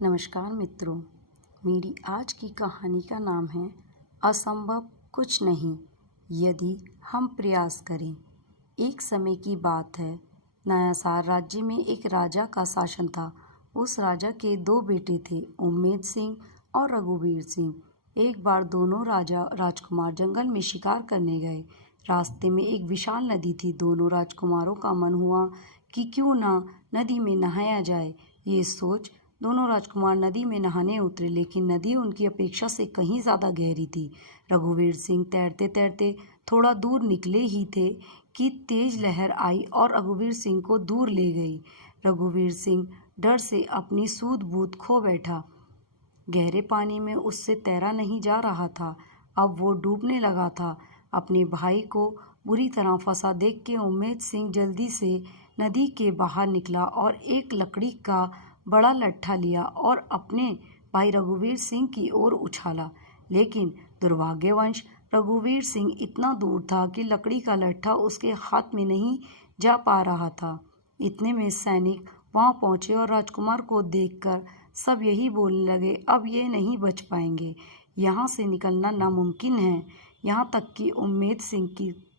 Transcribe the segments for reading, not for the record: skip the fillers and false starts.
नमस्कार मित्रों, मेरी आज की कहानी का नाम है असंभव कुछ नहीं यदि हम प्रयास करें। एक समय की बात है, नयासार राज्य में एक राजा का शासन था। उस राजा के दो बेटे थे, उम्मेद सिंह और रघुवीर सिंह। एक बार दोनों राजकुमार जंगल में शिकार करने गए। रास्ते में एक विशाल नदी थी। दोनों राजकुमारों का मन हुआ कि क्यों ना नदी में नहाया जाए। ये सोच दोनों राजकुमार नदी में नहाने उतरे, लेकिन नदी उनकी अपेक्षा से कहीं ज़्यादा गहरी थी। रघुवीर सिंह तैरते तैरते थोड़ा दूर निकले ही थे कि तेज लहर आई और रघुवीर सिंह को दूर ले गई। रघुवीर सिंह डर से अपनी सूध बूध खो बैठा। गहरे पानी में उससे तैरा नहीं जा रहा था। अब वो डूबने लगा था। अपने भाई को बुरी तरह फंसा देख के उम्मेद सिंह जल्दी से नदी के बाहर निकला और एक लकड़ी का बड़ा लट्ठा लिया और अपने भाई रघुवीर सिंह की ओर उछाला। लेकिन दुर्भाग्यवश रघुवीर सिंह इतना दूर था कि लकड़ी का लट्ठा उसके हाथ में नहीं जा पा रहा था। इतने में सैनिक वहां पहुंचे और राजकुमार को देखकर सब यही बोलने लगे, अब ये नहीं बच पाएंगे, यहाँ से निकलना नामुमकिन है। यहाँ तक कि उम्मेद सिंह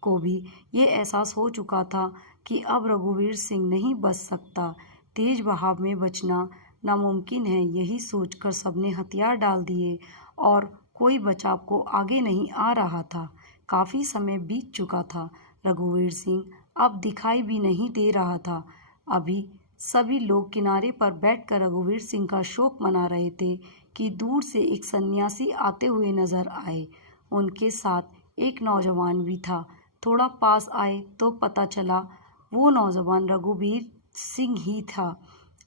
को भी ये एहसास हो चुका था कि अब रघुवीर सिंह नहीं बच सकता। तेज बहाव में बचना नामुमकिन है। यही सोचकर सबने हथियार डाल दिए और कोई बचाव को आगे नहीं आ रहा था। काफ़ी समय बीत चुका था। रघुवीर सिंह अब दिखाई भी नहीं दे रहा था। अभी सभी लोग किनारे पर बैठकर रघुवीर सिंह का शोक मना रहे थे कि दूर से एक सन्यासी आते हुए नजर आए। उनके साथ एक नौजवान भी था। थोड़ा पास आए तो पता चला वो नौजवान रघुवीर सिंह ही था।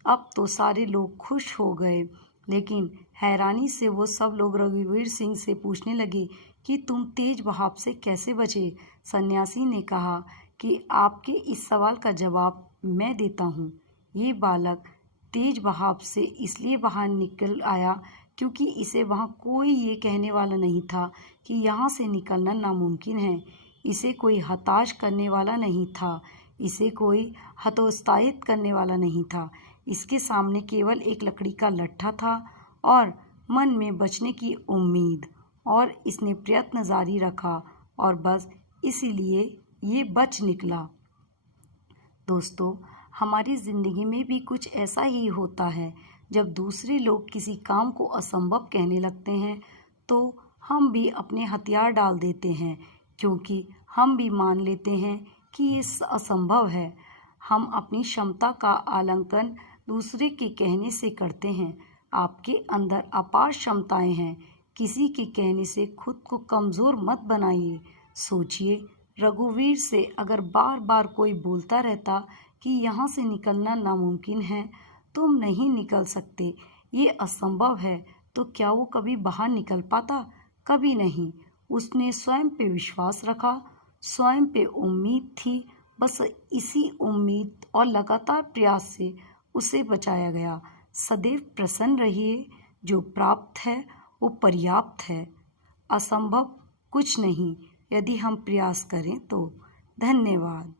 अब तो सारे लोग खुश हो गए, लेकिन हैरानी से वो सब लोग रघुवीर सिंह से पूछने लगे कि तुम तेज बहाव से कैसे बचे। सन्यासी ने कहा कि आपके इस सवाल का जवाब मैं देता हूँ। ये बालक तेज बहाव से इसलिए बाहर निकल आया क्योंकि इसे वहाँ कोई ये कहने वाला नहीं था कि यहाँ से निकलना नामुमकिन है। इसे कोई हताश करने वाला नहीं था। इसे कोई हतोत्साहित करने वाला नहीं था। इसके सामने केवल एक लकड़ी का लट्ठा था और मन में बचने की उम्मीद, और इसने प्रयत्न जारी रखा और बस इसीलिए ये बच निकला। दोस्तों, हमारी ज़िंदगी में भी कुछ ऐसा ही होता है। जब दूसरे लोग किसी काम को असंभव कहने लगते हैं तो हम भी अपने हथियार डाल देते हैं, क्योंकि हम भी मान लेते हैं कि ये असंभव है। हम अपनी क्षमता का आकलन दूसरे के कहने से करते हैं। आपके अंदर अपार क्षमताएं हैं। किसी के कहने से खुद को कमज़ोर मत बनाइए। सोचिए, रघुवीर से अगर बार बार कोई बोलता रहता कि यहाँ से निकलना नामुमकिन है, तुम नहीं निकल सकते, ये असंभव है, तो क्या वो कभी बाहर निकल पाता? कभी नहीं। उसने स्वयं पे विश्वास रखा, स्वयं पे उम्मीद थी। बस इसी उम्मीद और लगातार प्रयास से उसे बचाया गया। सदैव प्रसन्न रहिए। जो प्राप्त है वो पर्याप्त है। असंभव कुछ नहीं यदि हम प्रयास करें तो। धन्यवाद।